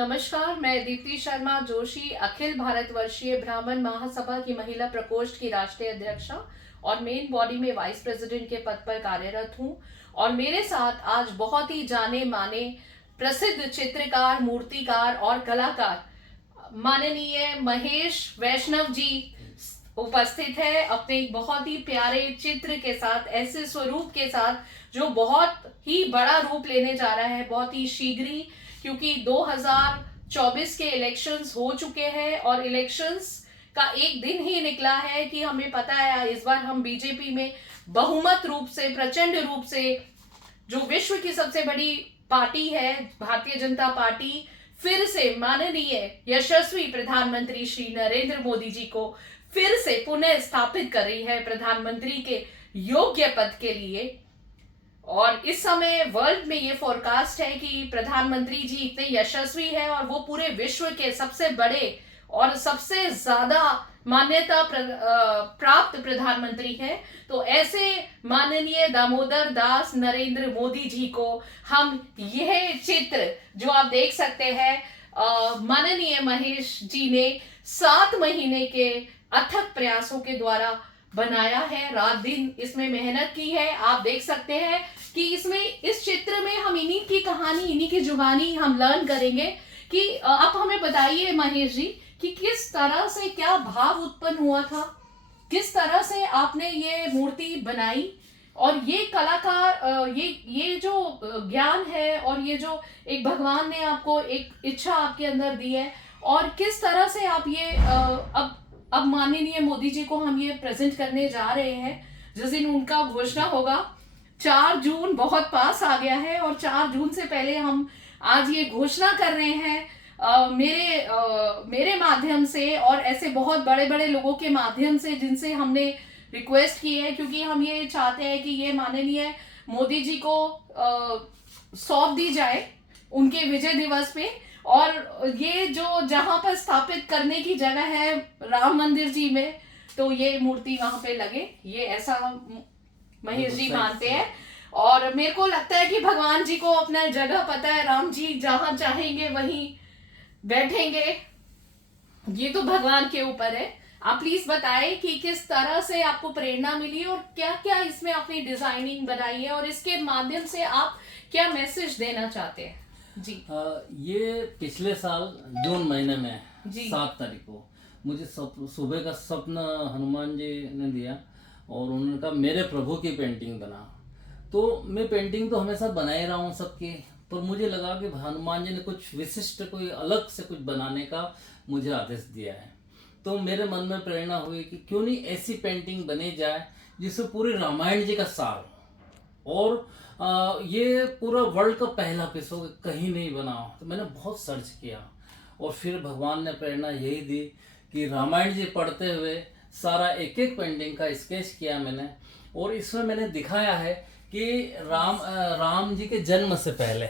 नमस्कार, मैं दीप्ति शर्मा जोशी अखिल भारतवर्षीय ब्राह्मण महासभा की महिला प्रकोष्ठ की राष्ट्रीय अध्यक्षा और मेन बॉडी में वाइस प्रेसिडेंट के पद पर कार्यरत हूं। और मेरे साथ आज बहुत ही जाने माने प्रसिद्ध चित्रकार, मूर्तिकार और कलाकार माननीय महेश वैष्णव जी उपस्थित है, अपने एक बहुत ही प्यारे चित्र के साथ, ऐसे स्वरूप के साथ जो बहुत ही बड़ा रूप लेने जा रहा है बहुत ही शीघ्र ही, क्योंकि 2024 के इलेक्शंस हो चुके हैं और इलेक्शंस का एक दिन ही निकला है कि हमें पता है इस बार हम बीजेपी में बहुमत रूप से, प्रचंड रूप से, जो विश्व की सबसे बड़ी पार्टी है भारतीय जनता पार्टी, फिर से माननीय यशस्वी प्रधानमंत्री श्री नरेंद्र मोदी जी को फिर से पुनः स्थापित कर रही है प्रधानमंत्री के योग्य पद के लिए। और इस समय वर्ल्ड में ये फोरकास्ट है कि प्रधानमंत्री जी इतने यशस्वी हैं और वो पूरे विश्व के सबसे बड़े और सबसे ज्यादा मान्यता प्राप्त प्रधानमंत्री हैं। तो ऐसे माननीय दामोदर दास नरेंद्र मोदी जी को हम यह चित्र जो आप देख सकते हैं, माननीय महेश जी ने 7 महीने के अथक प्रयासों के द्वारा बनाया है, रात दिन इसमें मेहनत की है। आप देख सकते हैं कि इसमें, इस चित्र में हम इन्हीं की कहानी, इन्हीं की जुबानी हम लर्न करेंगे कि आप हमें बताइए महेश जी कि किस तरह से, क्या भाव उत्पन्न हुआ था, किस तरह से आपने ये मूर्ति बनाई और ये कलाकार, ये जो ज्ञान है और ये जो एक भगवान ने आपको एक इच्छा आपके अंदर दी है, और किस तरह से आप ये अब माननीय मोदी जी को हम ये प्रेजेंट करने जा रहे हैं जिस दिन उनका घोषणा होगा। 4 जून बहुत पास आ गया है और 4 जून से पहले हम आज ये घोषणा कर रहे हैं मेरे माध्यम से और ऐसे बहुत बड़े बड़े लोगों के माध्यम से जिनसे हमने रिक्वेस्ट की है, क्योंकि हम ये चाहते हैं कि ये माननीय मोदी जी को सौंप दी जाए उनके विजय दिवस पे, और ये जो जहां पर स्थापित करने की जगह है राम मंदिर जी में, तो ये मूर्ति वहां पे लगे, ये ऐसा महेश जी मानते हैं। और मेरे को लगता है कि भगवान जी को अपना जगह पता है, राम जी जहां चाहेंगे वहीं बैठेंगे, ये तो भगवान के ऊपर है। आप प्लीज बताएं कि किस तरह से आपको प्रेरणा मिली और क्या क्या इसमें आपने डिजाइनिंग बनाई है और इसके माध्यम से आप क्या मैसेज देना चाहते हैं जी। ये पिछले साल जून महीने में जी। 7 तारीख को मुझे सुबह का स्वप्न हनुमान जी ने दिया और उन्होंने कहा मेरे प्रभु की पेंटिंग बना। तो मैं पेंटिंग तो हमेशा बना ही रहा हूँ सबके, पर मुझे लगा कि हनुमान जी ने कुछ विशिष्ट, कोई अलग से कुछ बनाने का मुझे आदेश दिया है। तो मेरे मन में प्रेरणा हुई कि क्यों नहीं ऐसी पेंटिंग बनी जाए जिसमें पूरी रामायण जी का सार हो, और ये पूरा वर्ल्ड का पहला पीस हो, कहीं नहीं बना हो। तो मैंने बहुत सर्च किया और फिर भगवान ने प्रेरणा यही दी कि रामायण जी पढ़ते हुए सारा एक एक पेंटिंग का स्केच किया मैंने, और इसमें मैंने दिखाया है कि राम जी के जन्म से पहले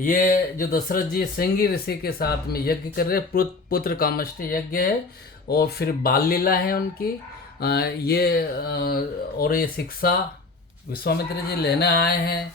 ये जो दशरथ जी सिंगी ऋषि के साथ में यज्ञ कर रहे, पुत्र कामष्टि यज्ञ है, और फिर बाल लीला है उनकी, और ये शिक्षा विश्वामित्र जी लेने आए हैं,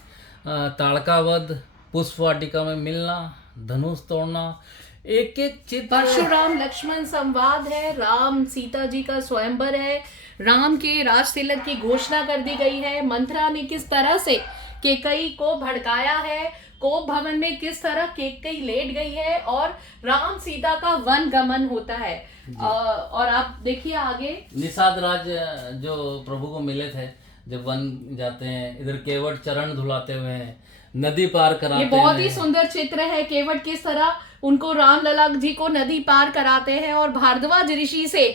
ताड़का वध, पुष्प वाटिका में मिलना, धनुष तोड़ना, एक एक चित्र, परशुराम लक्ष्मण संवाद है, राम सीता जी का स्वयंवर है, राम के राज तिलक की घोषणा कर दी गई है, मंत्रा ने किस तरह से केकई को भड़काया है, कोप भवन में किस तरह केकई लेट गई है, और राम सीता का वन गमन होता है। और आप देखिए आगे, निषाद राज जो प्रभु को मिले थे जब वन जाते हैं, इधर केवट चरण धुलाते हुए हैं, नदी पार कराते हैं। ये बहुत ही सुंदर चित्र है, केवट किस तरह उनको, राम लला जी को नदी पार कराते हैं और भारद्वाज ऋषि से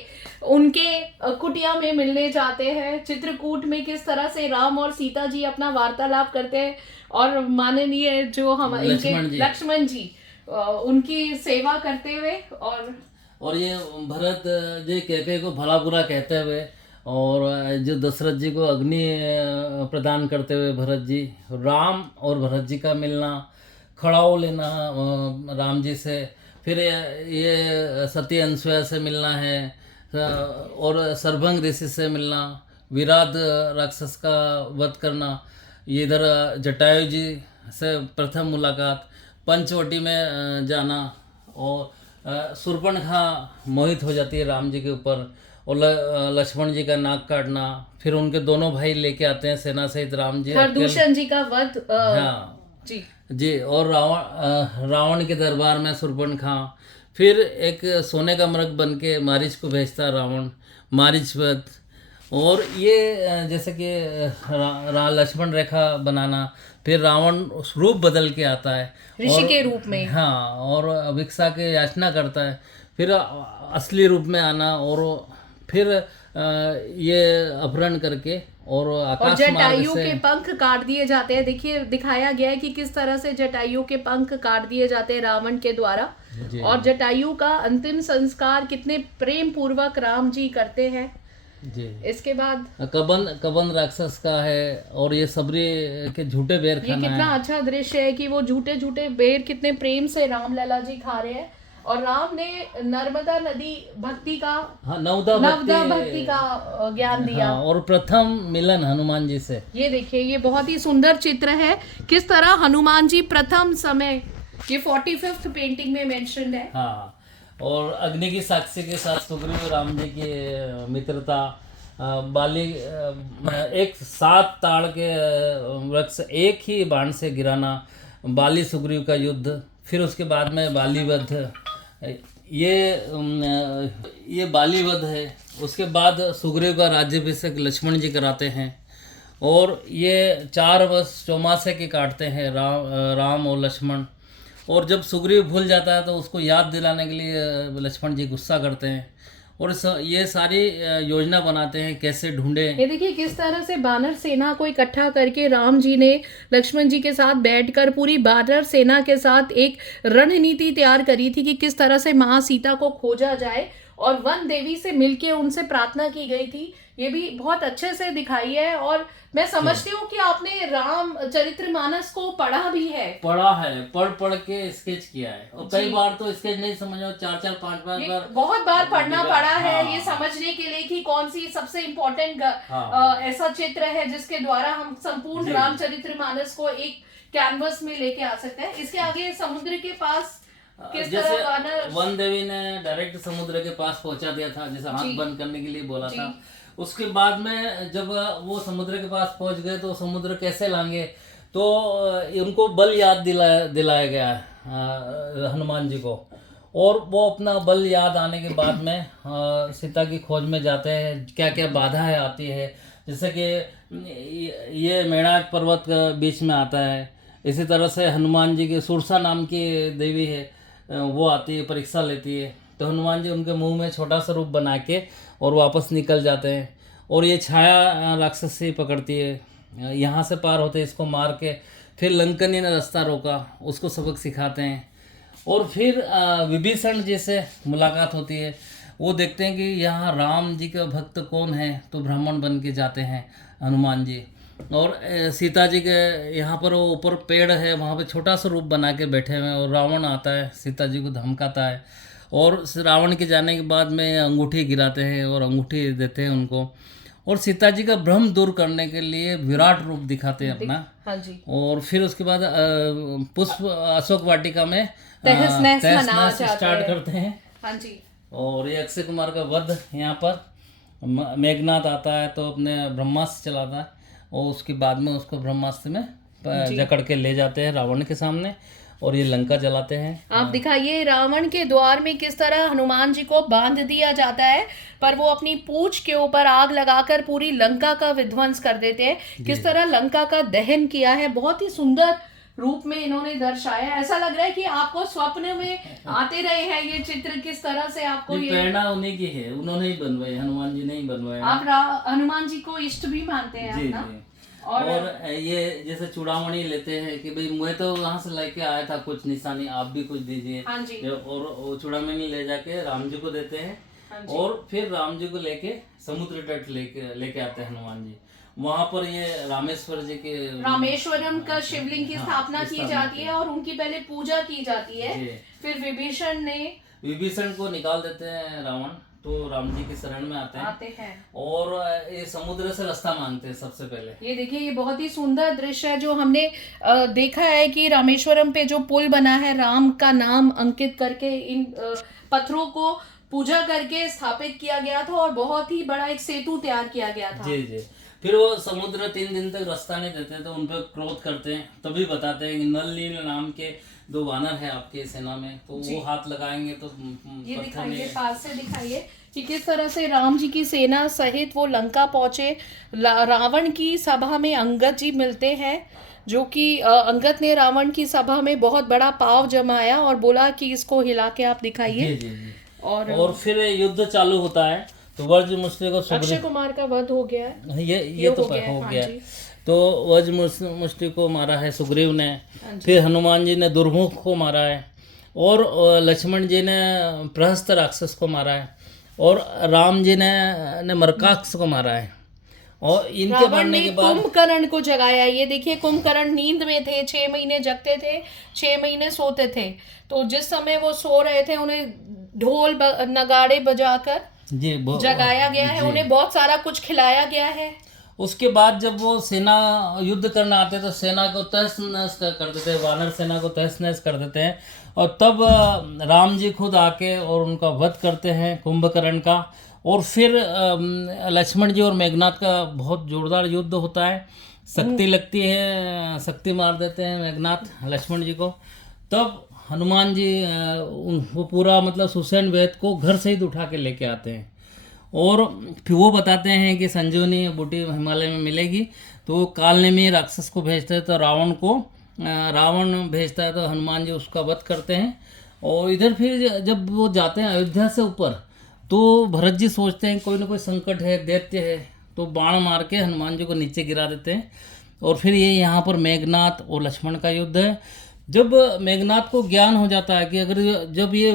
उनके कुटिया में मिलने जाते हैं। चित्रकूट में किस तरह से राम और सीता जी अपना वार्तालाप करते हैं और माननीय जो हम लक्ष्मण जी उनकी सेवा करते हुए, और ये भरत जी कैके को भला बुरा कहते हुए, और जो दशरथ जी को अग्नि प्रदान करते हुए भरत जी, राम और भरत जी का मिलना, खड़ाऊ लेना राम जी से, फिर ये सती अनसुया से मिलना है, और सरभंग ऋषि से मिलना, विराट राक्षस का वध करना, ये इधर जटायु जी से प्रथम मुलाकात, पंचवटी में जाना, और शूर्पणखा मोहित हो जाती है राम जी के ऊपर, और लक्ष्मण जी का नाक काटना, फिर उनके दोनों भाई लेके आते हैं सेना सहित राम जी खरदूषण जी का वध हाँ जी जी, और रावण के दरबार में शूर्पणखा, फिर एक सोने का मृग बन के मारीच को भेजता है रावण, मारीच वध। और ये जैसे कि लक्ष्मण रेखा बनाना, फिर रावण रूप बदल के आता है ऋषि के रूप में, हाँ, और भिक्षा के याचना करता है, फिर असली रूप में आना, और फिर ये अपहरण करके और आकाश जटायु के पंख काट दिए जाते हैं। देखिए दिखाया गया है कि किस तरह से जटायु के पंख काट दिए जाते हैं रावण के द्वारा, और जटायु का अंतिम संस्कार कितने प्रेम पूर्वक राम जी करते हैं जी। इसके बाद कबन राक्षस का है, और ये सबरी के झूठे बेर खाना ये कितना अच्छा दृश्य है कि वो झूठे झूठे बेर कितने प्रेम से राम लला जी खा रहे हैं, और राम ने नर्मदा नदी भक्ति का, हाँ, नवदा भक्ति का ज्ञान दिया, हाँ, और प्रथम मिलन हनुमान जी से। ये देखिए ये बहुत ही सुंदर चित्र है, किस तरह हनुमान जी प्रथम समय, ये 45th पेंटिंग में मेंशन्ड है। हाँ, और अग्नि की साक्षी के साथ सुग्रीव राम जी की मित्रता, बाली एक 7 ताड़ के वृक्ष एक ही बाण से गिराना, बाली सुग्रीव का युद्ध, फिर उसके बाद में बालीवध, ये बालीवध है। उसके बाद सुग्रीव का राज्याभिषेक लक्ष्मण जी कराते हैं, और ये 4 वर्ष चौमासे के काटते हैं राम और लक्ष्मण। और जब सुग्रीव भूल जाता है तो उसको याद दिलाने के लिए लक्ष्मण जी गुस्सा करते हैं, और ये सारी योजना बनाते हैं कैसे ढूंढे। ये देखिए किस तरह से बानर सेना को इकट्ठा करके राम जी ने लक्ष्मण जी के साथ बैठकर पूरी बानर सेना के साथ एक रणनीति तैयार करी थी कि किस तरह से माँ सीता को खोजा जाए, और वन देवी से मिलके उनसे प्रार्थना की गई थी। ये भी बहुत अच्छे से दिखाई है, और मैं समझती हूँ कि आपने राम चरित्रमानस को पढ़ा है, पढ़ के स्केच किया है, और कई बार तो स्केच नहीं समझ में, 4-4 5-5 बार बहुत बार पढ़ना पड़ा है, हाँ, ये समझने के लिए कि कौन सी सबसे इम्पोर्टेंट ऐसा चित्र है जिसके द्वारा हम संपूर्ण रामचरितमानस को एक कैनवस में लेके आ सकते हैं। इसके आगे समुद्र के पास जैसे वन देवी ने डायरेक्ट समुद्र के पास पहुंचा दिया था, जैसे आंख बंद करने के लिए बोला था। उसके बाद में जब वो समुद्र के पास पहुंच गए तो समुद्र कैसे लांगे, तो उनको बल याद दिलाया गया हनुमान जी को, और वो अपना बल याद आने के बाद में सीता की खोज में जाते हैं। क्या क्या बाधाएं आती है, जैसे कि ये मेणाक पर्वत के बीच में आता है, इसी तरह से हनुमान जी की सुरसा नाम की देवी है, वो आती है, परीक्षा लेती है, तो हनुमान जी उनके मुंह में छोटा सा रूप बना के और वापस निकल जाते हैं। और ये छाया राक्षस से पकड़ती है, यहाँ से पार होते इसको मार के, फिर लंकनी ने रास्ता रोका, उसको सबक सिखाते हैं। और फिर विभीषण जी से मुलाकात होती है, वो देखते हैं कि यहाँ राम जी का भक्त कौन है, तो ब्राह्मण बन के जाते हैं हनुमान जी। और सीता जी के यहाँ पर वो ऊपर पेड़ है, वहाँ पे छोटा सा रूप बना के बैठे हुए हैं, और रावण आता है सीता जी को धमकाता है, और रावण के जाने के बाद में अंगूठी गिराते हैं और अंगूठी देते हैं उनको, और सीता जी का भ्रम दूर करने के लिए विराट रूप दिखाते हैं अपना। हाँ जी। और फिर उसके बाद पुष्प अशोक वाटिका में तहस-नहस स्टार्ट करते हैं। हाँ जी। और ये अक्षय कुमार का वध, यहाँ पर मेघनाथ आता है तो अपने ब्रह्मास्त्र चलाता है, और उसके बाद में उसको ब्रह्मास्त्र में जकड़ के ले जाते हैं रावण के सामने, और ये लंका जलाते हैं। आप दिखाइए रावण के द्वार में किस तरह हनुमान जी को बांध दिया जाता है, पर वो अपनी पूंछ के ऊपर आग लगाकर पूरी लंका का विध्वंस कर देते हैं। किस तरह लंका का दहन किया है, बहुत ही सुंदर रूप में इन्होंने दर्शाया। ऐसा लग रहा है कि आपको स्वप्न में आते रहे हैं ये चित्र, किस तरह से आपको ये प्रेरणा उन्हीं की है, उन्होंने ही बनवाए, हनुमान जी ने ही बनवाया। आप हनुमान जी को इष्ट भी मानते हैं जी, ना? जी। और ये जैसे चूड़ामणि लेते हैं कि भाई मैं तो वहाँ से लेके आया था कुछ निशानी, आप भी कुछ दीजिए। हाँ जी। और वो चूड़ामणि ले जाके राम जी को देते हैं। हाँ जी। और फिर राम जी को लेके समुद्र तट लेके आते हैं हनुमान जी। वहाँ पर ये रामेश्वर जी के रामेश्वरम का शिवलिंग की स्थापना की जाती है, और उनकी पहले पूजा की जाती है। फिर विभीषण को निकाल देते हैं रावण, तो राम जी की शरण में आते हैं और ये समुद्र से रास्ता मांगते हैं सबसे पहले। ये देखिए, ये बहुत ही सुंदर दृश्य है जो हमने देखा है कि रामेश्वरम पे जो पुल बना है, राम का नाम अंकित करके इन पत्थरों को पूजा करके स्थापित किया गया था और बहुत ही बड़ा एक सेतु तैयार किया गया था। जी जी। फिर वो समुद्र 3 दिन तक रास्ता नहीं देते तो उन पर क्रोध करते हैं, तभी बताते हैं कि नल नील नाम के 2 वानर है आपके सेना में, तो वो हाथ लगाएंगे तो ये पत्थर दिखाइए, में। पास से दिखाइए कि किस तरह से राम जी की सेना सहित वो लंका पहुंचे। रावण की सभा में अंगद जी मिलते हैं, जो कि अंगद ने रावण की सभा में बहुत बड़ा पाव जमाया और बोला कि इसको हिला के आप दिखाइए। जी जी जी। और फिर युद्ध चालू होता है, तो वज्र मुष्टि को अक्षय कुमार का वध हो गया है। ये तो हो गया। जी। तो वज्र मुष्टि को मारा है सुग्रीव ने, फिर हनुमान जी ने दुर्मुख को मारा है, और लक्ष्मण जी ने प्रहस्त राक्षस को मारा है, और राम जी ने मरकाक्ष को मारा है। और इनके रावण मरने ने के बाद कुंभकर्ण को जगाया। ये देखिए, कुंभकर्ण नींद में थे, 6 महीने जगते थे, 6 महीने सोते थे। तो जिस समय वो सो रहे थे उन्हें ढोल नगाड़े बजाकर जी जगाया गया है, उन्हें बहुत सारा कुछ खिलाया गया है। उसके बाद जब वो सेना युद्ध करना आते तो सेना को तहस नहस कर देते हैं, वानर सेना को तहस नहस कर देते हैं, और तब राम जी खुद आके और उनका वध करते हैं कुंभकर्ण का। और फिर लक्ष्मण जी और मेघनाथ का बहुत जोरदार युद्ध होता है, शक्ति लगती है, शक्ति मार देते हैं मेघनाथ लक्ष्मण जी को। तब हनुमान जी वो पूरा मतलब सुसैन वेद को घर से ही उठा के लेके आते हैं, और फिर वो बताते हैं कि संजीवनी बूटी हिमालय में मिलेगी। तो वो कालनेमी राक्षस को भेजते हैं, तो रावण भेजता है, तो हनुमान जी उसका वध करते हैं। और इधर फिर जब वो जाते हैं अयोध्या से ऊपर, तो भरत जी सोचते हैं कोई ना कोई संकट है, दैत्य है, तो बाण मार के हनुमान जी को नीचे गिरा देते हैं। और फिर ये यहाँ पर मेघनाथ और लक्ष्मण का युद्ध है। जब मेघनाथ को ज्ञान हो जाता है कि अगर जब ये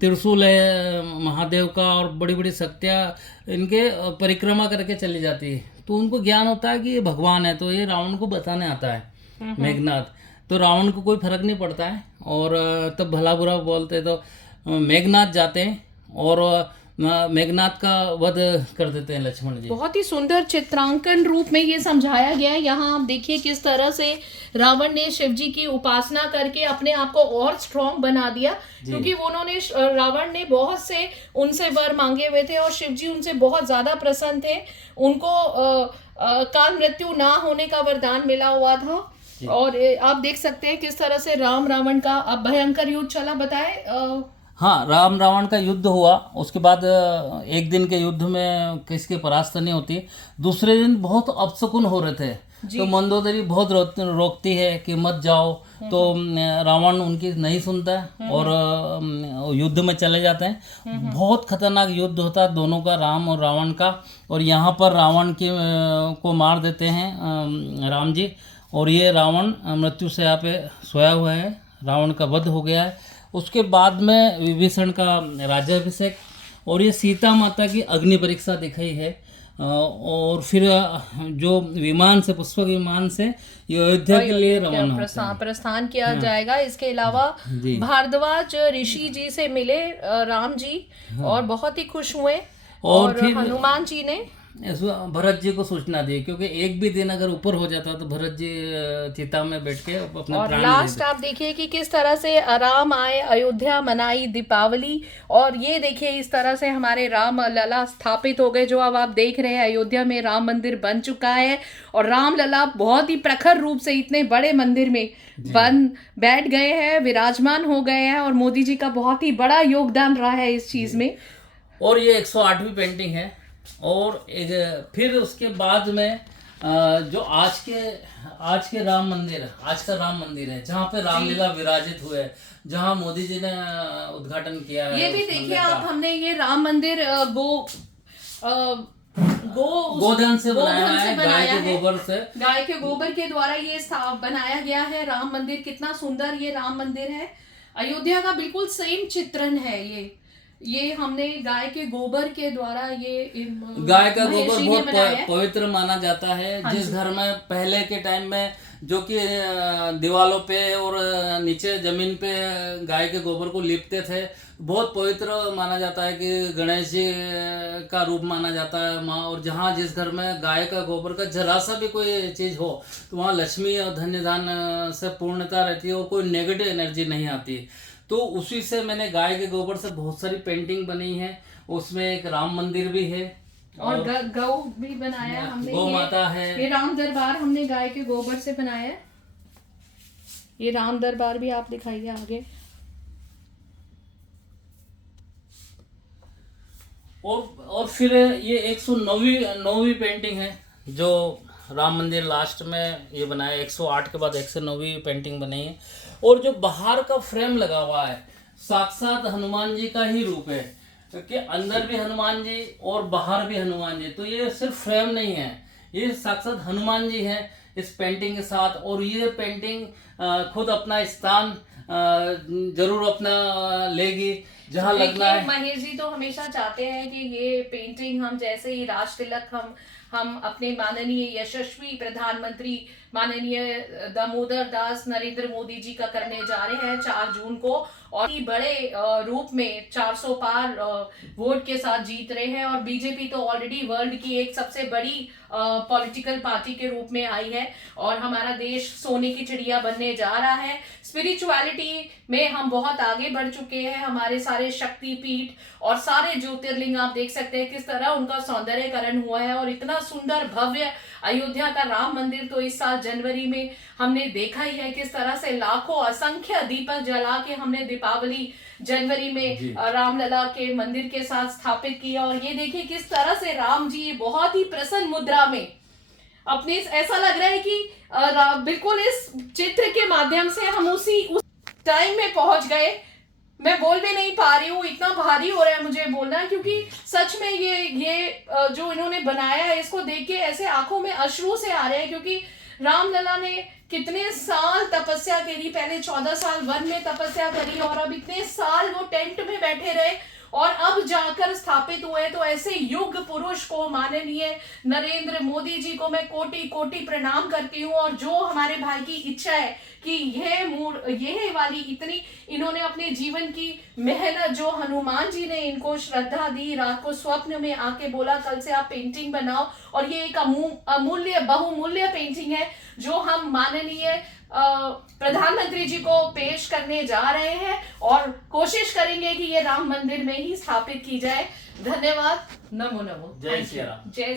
त्रिशूल है महादेव का और बड़ी बड़ी शक्तियाँ इनके परिक्रमा करके चली जाती है, तो उनको ज्ञान होता है कि ये भगवान है, तो ये रावण को बताने आता है मेघनाथ। तो रावण को कोई फर्क नहीं पड़ता है, और तब भला बुरा बोलते तो मेघनाथ जाते हैं और मेघनाथ का वध कर देते हैं लक्ष्मण जी। बहुत ही सुंदर चित्रांकन रूप में ये समझाया गया है। यहाँ आप देखिए किस तरह से रावण ने शिव जी की उपासना करके अपने आप को और स्ट्रॉन्ग बना दिया, क्योंकि उन्होंने रावण ने बहुत से उनसे वर मांगे हुए थे और शिव जी उनसे बहुत ज्यादा प्रसन्न थे। उनको काल मृत्यु ना होने का वरदान मिला हुआ था। और आप देख सकते हैं किस तरह से राम रावण का अब भयंकर युद्ध चला। बताए हाँ, राम रावण का युद्ध हुआ। उसके बाद एक दिन के युद्ध में किसकी परास्त नहीं होती, दूसरे दिन बहुत अपशकुन हो रहे थे, तो मंदोदरी बहुत रोकती है कि मत जाओ, तो रावण उनकी नहीं सुनता है और युद्ध में चले जाते हैं। बहुत खतरनाक युद्ध होता है दोनों का, राम और रावण का। और यहाँ पर रावण के को मार देते हैं राम जी, और ये रावण मृत्यु से यहाँ पे सोया हुआ है, रावण का वध हो गया है। उसके बाद में विभीषण का राज्याभिषेक, और ये सीता माता की अग्नि परीक्षा दिखाई है। और फिर जो विमान से, पुष्पक विमान से ये अयोध्या के लिए रवाना प्रस्थान किया जाएगा। इसके अलावा भारद्वाज ऋषि जी से मिले राम जी और बहुत ही खुश हुए, और हनुमान जी ने भरत जी को सूचना दी, क्योंकि एक भी दिन अगर ऊपर हो जाता तो भरत जी चिता में बैठ के अपना और लास्ट आप देखिए कि किस तरह से राम आए, अयोध्या मनाई दीपावली, और ये देखिए इस तरह से हमारे राम लला स्थापित हो गए। जो अब आप देख रहे हैं अयोध्या में राम मंदिर बन चुका है, और राम लला बहुत ही प्रखर रूप से इतने बड़े मंदिर में बैठ गए हैं, विराजमान हो गए हैं, और मोदी जी का बहुत ही बड़ा योगदान रहा है इस चीज में। और ये 108वीं पेंटिंग है। और फिर उसके बाद में जो आज के राम मंदिर, आज का राम मंदिर है, जहाँ पे रामलीला विराजित हुए, जहाँ मोदी जी ने उद्घाटन किया है। ये भी देखिए आप, हमने ये राम मंदिर गोधन से बनाया है, गाय के गोबर से, गाय के गोबर के द्वारा ये बनाया गया है राम मंदिर। कितना सुंदर ये राम मंदिर है, अयोध्या का बिल्कुल सेम चित्रण है ये हमने गाय के गोबर के द्वारा, ये गाय का गोबर बहुत पवित्र माना जाता है। जिस घर में पहले के टाइम में जो कि दीवालों पे और नीचे जमीन पे गाय के गोबर को लिपते थे। बहुत पवित्र माना जाता है कि गणेश जी का रूप माना जाता है माँ। और जहाँ जिस घर में गाय का गोबर का जरा सा भी कोई चीज़ हो तो वहाँ लक्ष्मी और धन्य धान से पूर्णता रहती है और कोई नेगेटिव एनर्जी नहीं आती। तो उसी से मैंने गाय के गोबर से बहुत सारी पेंटिंग बनी है। उसमें एक राम मंदिर भी है और गौ भी बनाया हमने। गौ माता है। ये राम दरबार हमने गाय के गोबर से बनाया है। ये राम दरबार भी आप दिखाइए आगे। और फिर ये 109वीं पेंटिंग है जो राम मंदिर लास्ट में ये बनाया। 108 के बाद 109वीं पेंटिंग बनी है। और जो बाहर का फ्रेम लगा हुआ है साक्षात हनुमान जी का ही रूप है कि अंदर भी हनुमान जी और बाहर भी हनुमान जी। तो ये सिर्फ फ्रेम नहीं है, ये साक्षात हनुमान जी है इस पेंटिंग के साथ। और ये पेंटिंग खुद अपना स्थान जरूर अपना लेगी जहाँ लगना है। महेश जी तो हमेशा चाहते हैं कि ये पेंटिंग हम जैसे ही राज तिलक हम अपने माननीय यशस्वी प्रधानमंत्री माननीय दामोदर दास नरेंद्र मोदी जी का करने जा रहे हैं 4 जून को। और बड़े रूप में 400 पार वोट के साथ जीत रहे हैं। और बीजेपी तो ऑलरेडी वर्ल्ड की एक सबसे बड़ी पॉलिटिकल पार्टी के रूप में आई है और हमारा देश सोने की चिड़िया बनने जा रहा है। स्पिरिचुअलिटी में हम बहुत आगे बढ़ चुके हैं। हमारे सारे शक्तिपीठ और सारे ज्योतिर्लिंग आप देख सकते हैं किस तरह उनका सौंदर्यकरण हुआ है। और इतना सुंदर भव्य अयोध्या का राम मंदिर तो इस साल जनवरी में हमने देखा ही है किस तरह से लाखों असंख्य दीपक जला के हमने दीपावली जनवरी में रामलला के मंदिर के साथ स्थापित किया। और ये देखिए किस तरह से राम जी बहुत ही प्रसन्न मुद्रा में अपने ऐसा लग रहा है कि बिल्कुल इस चित्र के माध्यम से हम उस टाइम में पहुंच गए। मैं बोल भी नहीं पा रही हूँ, इतना भारी हो रहा है मुझे बोलना, क्योंकि सच में ये जो इन्होंने बनाया है इसको देख के ऐसे आंखों में अश्रु से आ रहे हैं। क्योंकि रामलला ने कितने साल तपस्या करी, पहले 14 साल वन में तपस्या करी और अब इतने साल वो टेंट में बैठे रहे और अब जाकर स्थापित हुए। तो ऐसे युग पुरुष को माननीय नरेंद्र मोदी जी को मैं कोटि कोटि प्रणाम करती हूँ। और जो हमारे भाई की इच्छा है कि यह वाली इतनी इन्होंने अपने जीवन की मेहनत, जो हनुमान जी ने इनको श्रद्धा दी, रात को स्वप्न में आके बोला कल से आप पेंटिंग बनाओ। और ये एक अमूल्य बहुमूल्य पेंटिंग है जो हम माननीय प्रधानमंत्री जी को पेश करने जा रहे हैं और कोशिश करेंगे कि ये राम मंदिर में ही स्थापित की जाए। धन्यवाद। नमो नमो। जय श्री राम। जय